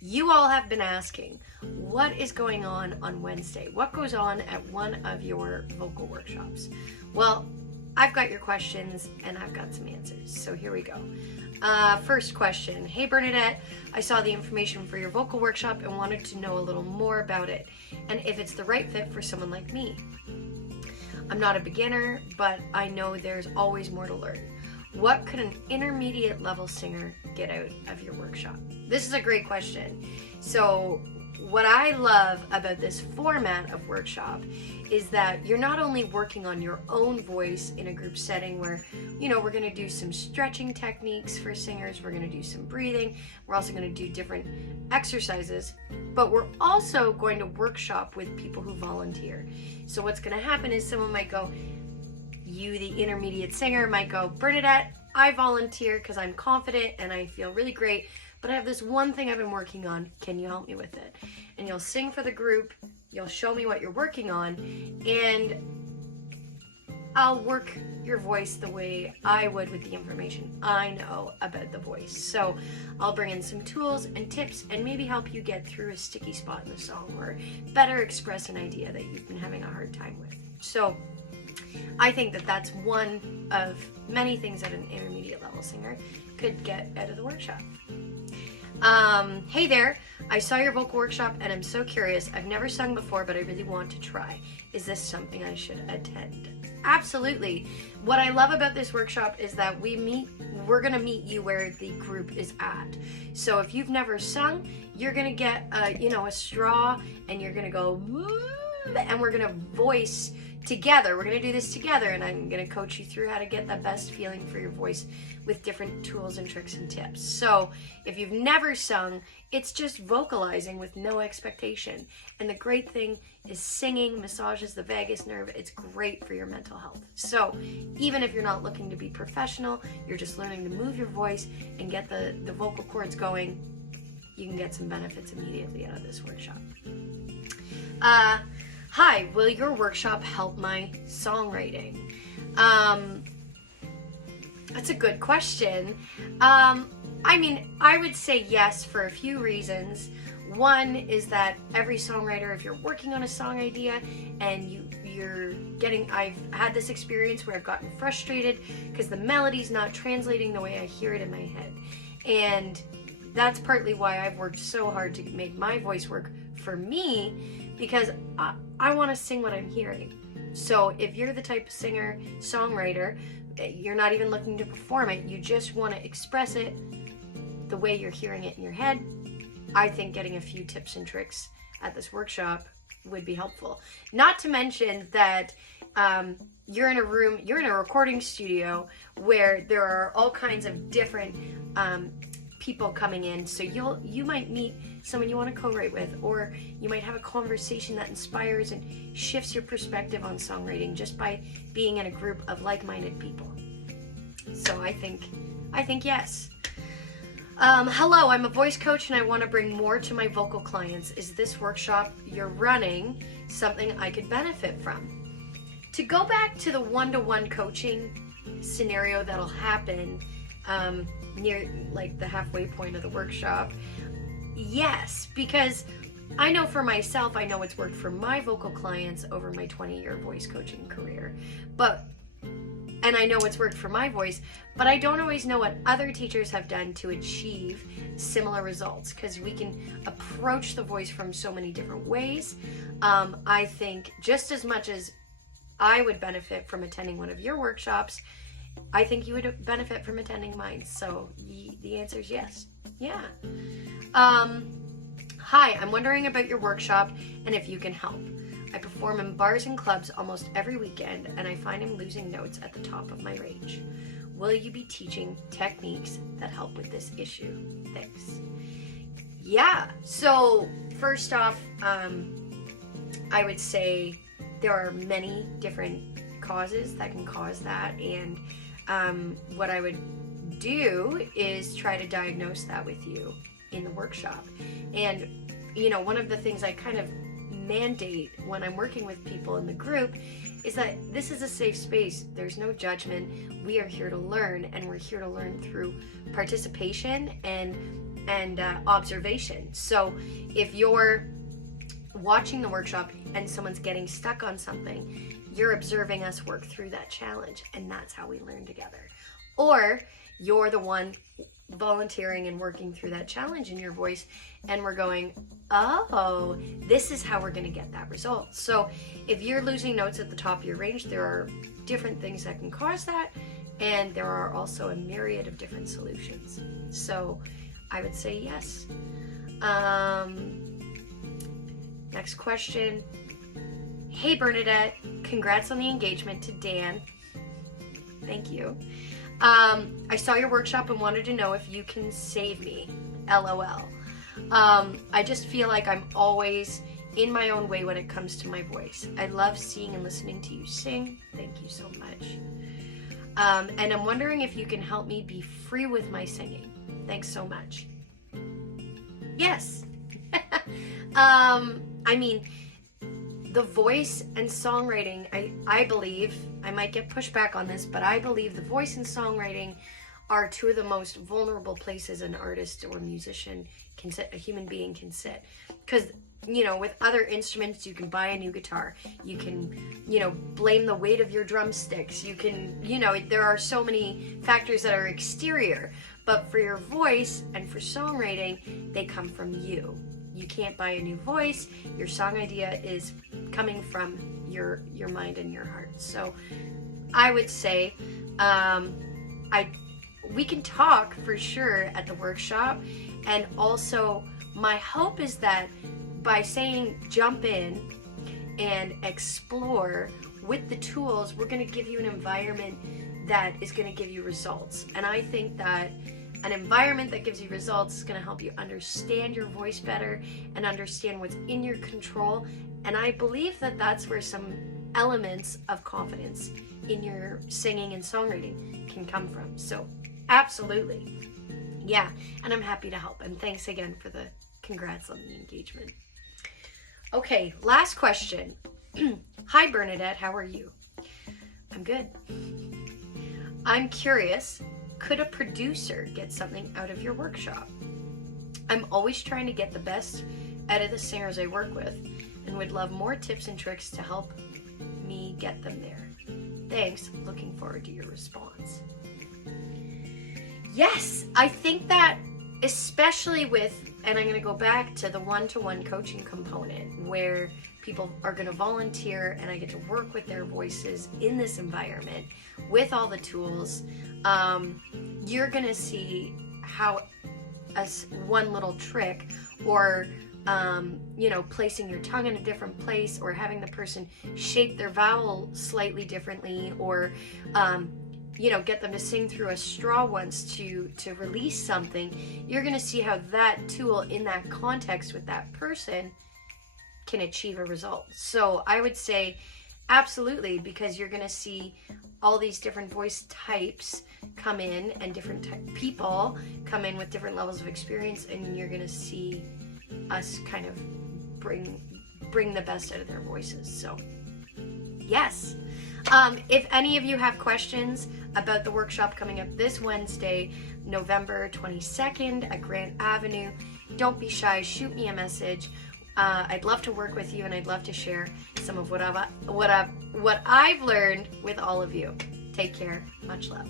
You all have been asking, what is going on Wednesday? What goes on at one of your vocal workshops? Well, I've got your questions and I've got some answers. So here we go. First question. Hey Bernadette, I saw the information for your vocal workshop and wanted to know a little more about it and if it's the right fit for someone like me. I'm not a beginner, but I know there's always more to learn. What could an intermediate level singer get out of your workshop? This is a great question. So what I love about this format of workshop is that you're not only working on your own voice in a group setting where, we're going to do some stretching techniques for singers, we're going to do some breathing, we're also going to do different exercises, but we're also going to workshop with people who volunteer. So what's going to happen is someone might go, you, the intermediate singer, might go, Bernadette, I volunteer because I'm confident and I feel really great, but I have this one thing I've been working on. Can you help me with it? And you'll sing for the group, you'll show me what you're working on, and I'll work your voice the way I would with the information I know about the voice. So I'll bring in some tools and tips and maybe help you get through a sticky spot in the song or better express an idea that you've been having a hard time with. So I think that that's one of many things that an intermediate level singer could get out of the workshop. Hey there, I saw your vocal workshop and I'm so curious. I've never sung before, but I really want to try. Is this something I should attend? Absolutely. What I love about this workshop is that we're gonna meet you where the group is at. So if you've never sung, you're gonna get a straw and you're gonna go, and we're gonna voice together. We're gonna do this together and I'm gonna coach you through how to get the best feeling for your voice with different tools and tricks and tips. So if you've never sung, it's just vocalizing with no expectation. And the great thing is singing massages the vagus nerve. It's great for your mental health. So even if you're not looking to be professional, you're just learning to move your voice and get the vocal cords going, you can get some benefits immediately out of this workshop. Hi, will your workshop help my songwriting? That's a good question. I would say yes for a few reasons. One is that every songwriter, if you're working on a song idea and I've had this experience where I've gotten frustrated because the melody's not translating the way I hear it in my head. And that's partly why I've worked so hard to make my voice work for me, because I want to sing what I'm hearing. So if you're the type of singer, songwriter, you're not even looking to perform it, you just want to express it the way you're hearing it in your head, I think getting a few tips and tricks at this workshop would be helpful. Not to mention that you're in a recording studio where there are all kinds of different people coming in, so you might meet someone you want to co-write with, or you might have a conversation that inspires and shifts your perspective on songwriting just by being in a group of like-minded people. So I think yes. Hello, I'm a voice coach and I want to bring more to my vocal clients. Is this workshop you're running something I could benefit from? To go back to the one-to-one coaching scenario that'll happen near like the halfway point of the workshop, yes, because I know for myself, I know it's worked for my vocal clients over my 20-year voice coaching career, and I know it's worked for my voice, but I don't always know what other teachers have done to achieve similar results, because we can approach the voice from so many different ways. I think just as much as I would benefit from attending one of your workshops, I think you would benefit from attending mine. So the answer is yes. Yeah. Hi, I'm wondering about your workshop and if you can help. I perform in bars and clubs almost every weekend and I find I'm losing notes at the top of my range. Will you be teaching techniques that help with this issue? Thanks. Yeah, so first off, I would say there are many different causes that can cause that, and what I would do is try to diagnose that with you in the workshop. And one of the things I kind of mandate when I'm working with people in the group is that this is a safe space. There's no judgment. We are here to learn, and we're here to learn through participation and and observation. So if you're watching the workshop and someone's getting stuck on something, you're observing us work through that challenge, and that's how we learn together. Or you're the one volunteering and working through that challenge in your voice, and we're going, oh, this is how we're going to get that result. So if you're losing notes at the top of your range, there are different things that can cause that, and there are also a myriad of different solutions. So I would say yes. Next question. Hey Bernadette, congrats on the engagement to Dan. Thank you. I saw your workshop and wanted to know if you can save me. LOL. I just feel like I'm always in my own way when it comes to my voice. I love seeing and listening to you sing. Thank you so much. And I'm wondering if you can help me be free with my singing. Thanks so much. Yes. I mean, the voice and songwriting, I believe, I might get pushback on this, but I believe the voice and songwriting are two of the most vulnerable places an artist or musician can sit, a human being can sit. Because, you know, with other instruments, you can buy a new guitar. You can, you know, blame the weight of your drumsticks. You can, you know, there are so many factors that are exterior. But for your voice and for songwriting, they come from you. You can't buy a new voice. Your song idea is coming from your mind and your heart. So I would say we can talk for sure at the workshop. And also my hope is that by saying jump in and explore with the tools, we're going to give you an environment that is going to give you results. And I think that an environment that gives you results is going to help you understand your voice better and understand what's in your control. And I believe that that's where some elements of confidence in your singing and songwriting can come from. So absolutely. Yeah. And I'm happy to help. And thanks again for the congrats on the engagement. Okay. Last question. Hi, Bernadette. How are you? I'm good. I'm curious. Could a producer get something out of your workshop? I'm always trying to get the best out of the singers I work with and would love more tips and tricks to help me get them there. Thanks. Looking forward to your response. Yes, I think that especially with, and I'm going to go back to the one-to-one coaching component where people are going to volunteer and I get to work with their voices in this environment with all the tools. You're gonna see how one little trick or you know, placing your tongue in a different place or having the person shape their vowel slightly differently or you know, get them to sing through a straw once to release something. You're gonna see how that tool in that context with that person can achieve a result. So I would say absolutely, because you're gonna see all these different voice types come in and different people come in with different levels of experience, and you're gonna see us kind of bring the best out of their voices. So yes. If any of you have questions about the workshop coming up this Wednesday, November 22nd at Grant Avenue, don't be shy, shoot me a message. I'd love to work with you, and I'd love to share some of what I've learned with all of you. Take care. Much love.